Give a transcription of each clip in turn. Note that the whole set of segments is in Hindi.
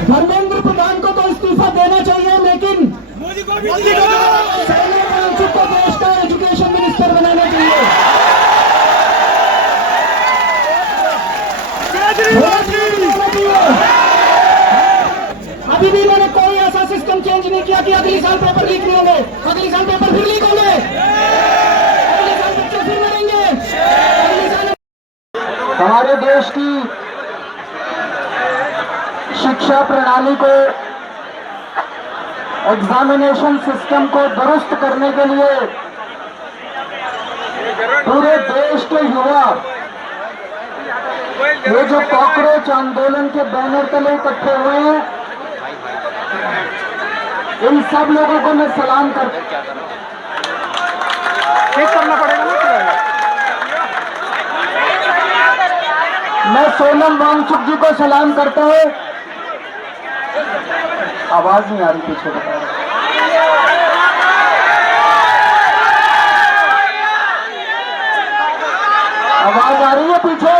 धर्मेंद्र प्रधान को तो इस्तीफा देना चाहिए, लेकिन मोदी को भी शैलेंद्र वांगचुक को देश का एजुकेशन मिनिस्टर बनाना चाहिए। अभी भी इन्होंने कोई ऐसा सिस्टम चेंज नहीं किया कि अगले साल पेपर लीक नहीं होंगे, अगले साल पेपर फिर लीक होंगे, अगले साल बच्चे फिर मरेंगे, अगले साल। हमारे देश की शिक्षा प्रणाली को, एग्जामिनेशन सिस्टम को दुरुस्त करने के लिए पूरे देश के युवा ये जो कॉकरोच आंदोलन के बैनर तले इकट्ठे हुए हैं, इन सब लोगों को मैं सलाम करता हूं। करना पड़ेगा ना, मैं सोनम वांगचुक जी को सलाम करता हूं। आवाज नहीं आ रही पीछे, बता रहा। आवाज आ रही है पीछे?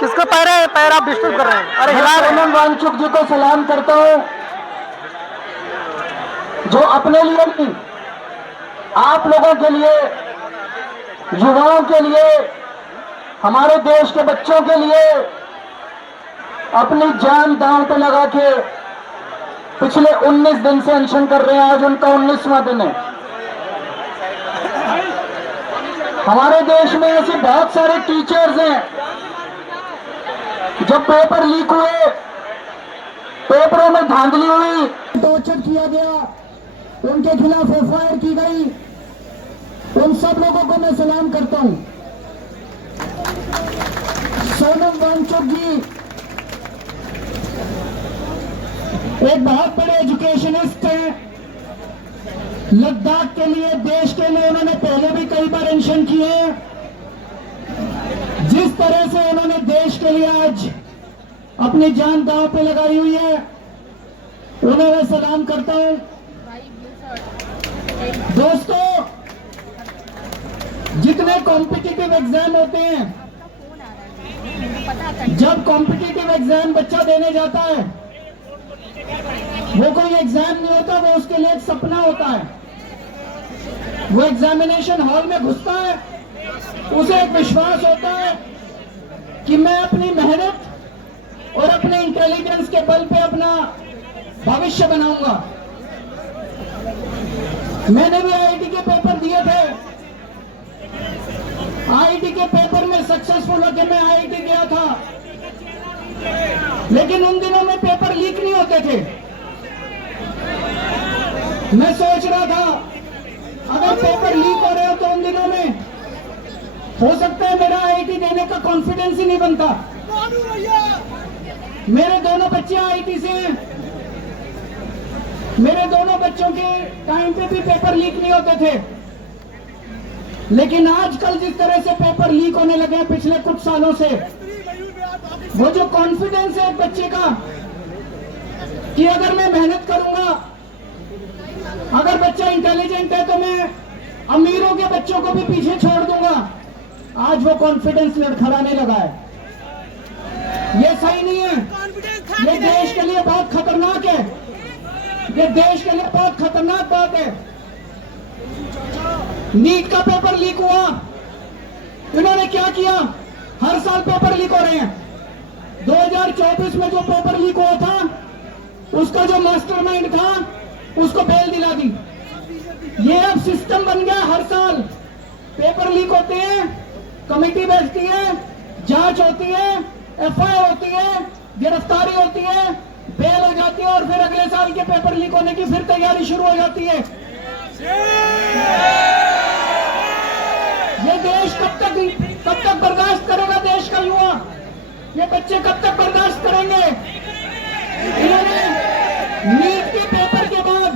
किसको पैर आप डिस्टर्ब कर रहे हैं? अरे सोनम वांगचुक जी को सलाम करता हूं, जो अपने लिए नहीं, आप लोगों के लिए, युवाओं के लिए, हमारे देश के बच्चों के लिए अपनी जान दांव पे लगा के पिछले 19 दिन से अनशन कर रहे हैं। आज उनका 19वां दिन है। हमारे देश में ऐसे बहुत सारे टीचर्स हैं, जब पेपर लीक हुए, पेपरों में धांधली हुई, टॉर्चर किया गया, उनके खिलाफ एफआईआर की गई, उन सब लोगों को मैं सलाम करता हूं। सोनम वांगचुक जी एक बहुत बड़े एजुकेशनिस्ट हैं। लद्दाख के लिए, देश के लिए उन्होंने पहले भी कई बार अनशन किए हैं। जिस तरह से उन्होंने देश के लिए आज अपनी जान दांव पे लगाई हुई है, उन्हें मैं सलाम करता हूं। दोस्तों, जितने कॉम्पिटिटिव एग्जाम होते हैं, जब कॉम्पिटिटिव एग्जाम बच्चा देने जाता है, वो कोई एग्जाम नहीं होता, वो उसके लिए एक सपना होता है। वो एग्जामिनेशन हॉल में घुसता है, उसे एक विश्वास होता है कि मैं अपनी मेहनत और अपने इंटेलिजेंस के बल पे अपना भविष्य बनाऊंगा। मैंने भी आईआईटी के पेपर दिए थे। आईआईटी के पेपर में सक्सेसफुल होकर मैं आईआईटी गया था, लेकिन उन दिनों में पेपर लीक नहीं होते थे। मैं सोच रहा था, अगर पेपर लीक हो रहे हो तो उन दिनों में हो सकता है मेरा आईआईटी देने का कॉन्फिडेंस ही नहीं बनता। मेरे दोनों बच्चे आईआईटी से हैं, मेरे दोनों बच्चों के टाइम पे भी पेपर लीक नहीं होते थे। लेकिन आजकल जिस तरह से पेपर लीक होने लगे हैं पिछले कुछ सालों से, वो जो कॉन्फिडेंस है एक बच्चे का कि अगर मैं मेहनत करूंगा, अगर बच्चा इंटेलिजेंट है तो मैं अमीरों के बच्चों को भी पीछे छोड़ दूंगा, आज वो कॉन्फिडेंस लड़खड़ाने लगा है। ये सही नहीं है, ये देश के लिए बहुत खतरनाक है, ये देश के लिए बहुत खतरनाक बात है। नीट का पेपर लीक हुआ, इन्होंने क्या किया? हर साल पेपर लीक हो रहे हैं। 2024 में जो पेपर लीक हुआ था, उसका जो मास्टरमाइंड था, उसको बेल दिला दी। ये अब सिस्टम बन गया, हर साल पेपर लीक होते हैं, कमेटी बैठती है, जांच होती है, एफआईआर होती है, गिरफ्तारी होती है, बेल हो जाती है, और फिर अगले साल के पेपर लीक होने की फिर तैयारी शुरू हो जाती है। ये देश कब तक बर्दाश्त करेगा? देश का युवा, ये बच्चे कब तक बर्दाश्त करेंगे? इन्होंने नीट के पेपर के बाद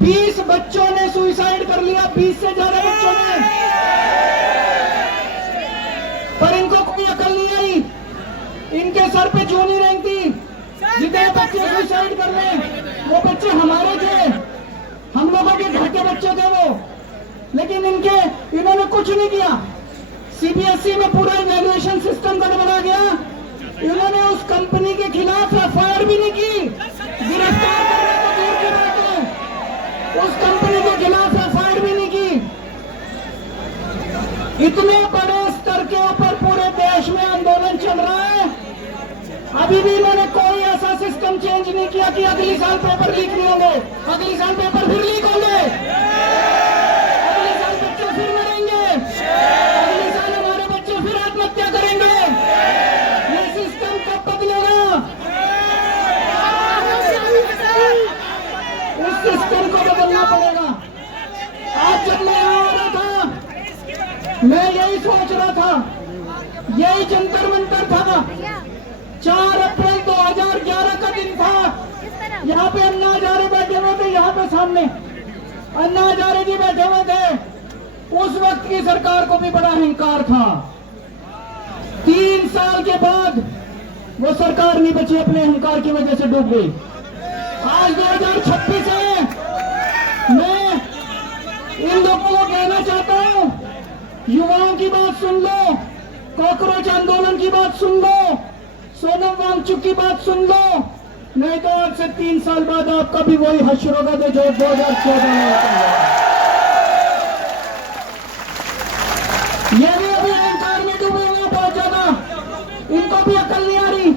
20 बच्चों ने सुसाइड कर लिया, 20 से ज्यादा बच्चों ने, पर इनको कोई अकल नहीं आई, इनके सर पे जूं नहीं रेंगती। जितने बच्चे सुसाइड कर रहे हैं वो बच्चे हमारे थे, हम लोगों के घर के बच्चे थे वो, लेकिन इन्होंने कुछ नहीं किया। सीबीएसई में पूरा इवैल्यूएशन सिस्टम बना गया, इन्होंने इतने बड़े स्तर के ऊपर पूरे देश में आंदोलन चल रहा है, अभी भी इन्होंने कोई ऐसा सिस्टम चेंज नहीं किया कि अगली साल पेपर लीक नहीं होंगे, अगली साल पेपर फिर लीक होंगे, अगले साल बच्चे फिर मरेंगे, अगले साल हमारे बच्चे फिर आत्महत्या करेंगे। ये सिस्टम कब बदलेगा? इस सिस्टम को बदलना पड़ेगा। आज जब मैं यहाँ आ रहा था, मैं यही सोच रहा था, यही जंतर मंतर था। 4 अप्रैल 2011 का दिन था। यहाँ पे अन्ना हजारे बैठे हुए थे, यहाँ पे सामने अन्ना हजारे जी बैठे हुए थे। उस वक्त की सरकार को भी बड़ा अहंकार था। 3 साल के बाद वो सरकार नहीं बची, अपने अहंकार की वजह से डूब गई। आज 2026 है। मैं इन लोगों को कहना चाहता हूं, युवाओं की बात सुन लो, कॉकरोच आंदोलन की बात सुन लो, सोनम वांगचुक की बात सुन लो, नहीं तो आज से 3 साल बाद आपका भी वही हश्र होगा जो 2014 में होता है। ये भी अभी अहंकार में डूबे हुए हैं बहुत ज्यादा, इनको भी अकल नहीं आ रही,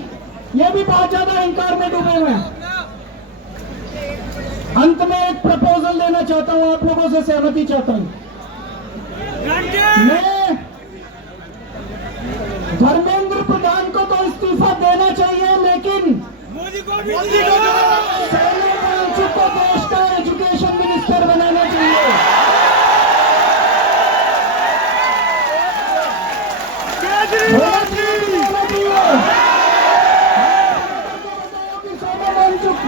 ये भी बहुत ज्यादा अहंकार में डूबे हुए हैं। अंत में एक प्रपोजल देना चाहता हूं, आप लोगों से सहमति चाहता हूं। मैं धर्मेंद्र प्रधान को तो इस्तीफा देना चाहिए, लेकिन मोदी को भी सोनम वांगचुक को देश का एजुकेशन मिनिस्टर बनाना चाहिए। होना चाहिए, होना चाहिए। सोनम वांगचुक,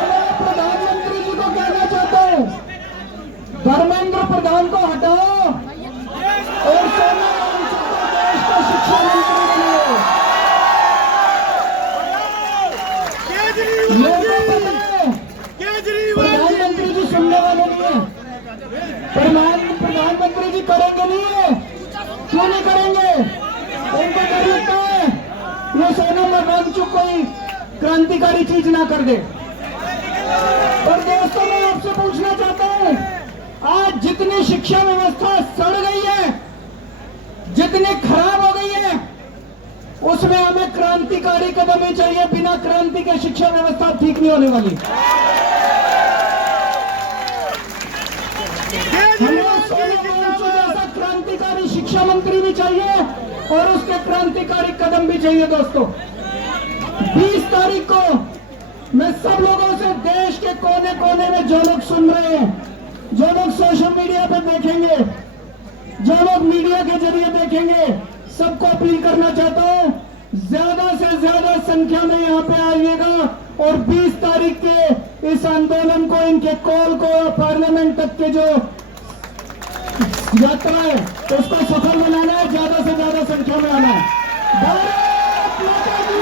मैं प्रधानमंत्री जी को कहना चाहता हूं, धर्मेंद्र प्रधान को हटाओ और सोनम वांगचुक को देश का शिक्षा मंत्री बनाओ। लोगों को पता है, प्रधानमंत्री जी सुनने वाले नहीं है, प्रधानमंत्री जी करेंगे नहीं है। क्यों नहीं करेंगे? उनको डर लगता है ये सोनम वांगचुक कोई क्रांतिकारी चीज ना कर दे। पर दोस्तों, मैं आपसे पूछना चाहता हूं, आज जितनी शिक्षा व्यवस्था सड़ गई है, जितनी खराब हो गई है, उसमें हमें क्रांतिकारी कदम ही चाहिए। बिना क्रांति के शिक्षा व्यवस्था ठीक नहीं होने वाली। हमें सोनम वांगचुक जैसा क्रांतिकारी शिक्षा मंत्री भी चाहिए और उसके क्रांतिकारी कदम भी चाहिए। दोस्तों, 20 तारीख को मैं सब लोगों से, देश के कोने कोने में जो लोग सुन रहे हैं, जो लोग सोशल मीडिया पर देखेंगे, जो लोग मीडिया के जरिए देखेंगे, सबको अपील करना चाहता हूं, ज्यादा से ज्यादा संख्या में यहाँ पे आइएगा और 20 तारीख के इस आंदोलन को, इनके कॉल को, पार्लियामेंट तक के जो यात्रा है उसको सफल बनाना है। ज्यादा से ज्यादा संख्या में आना है। भारत माता की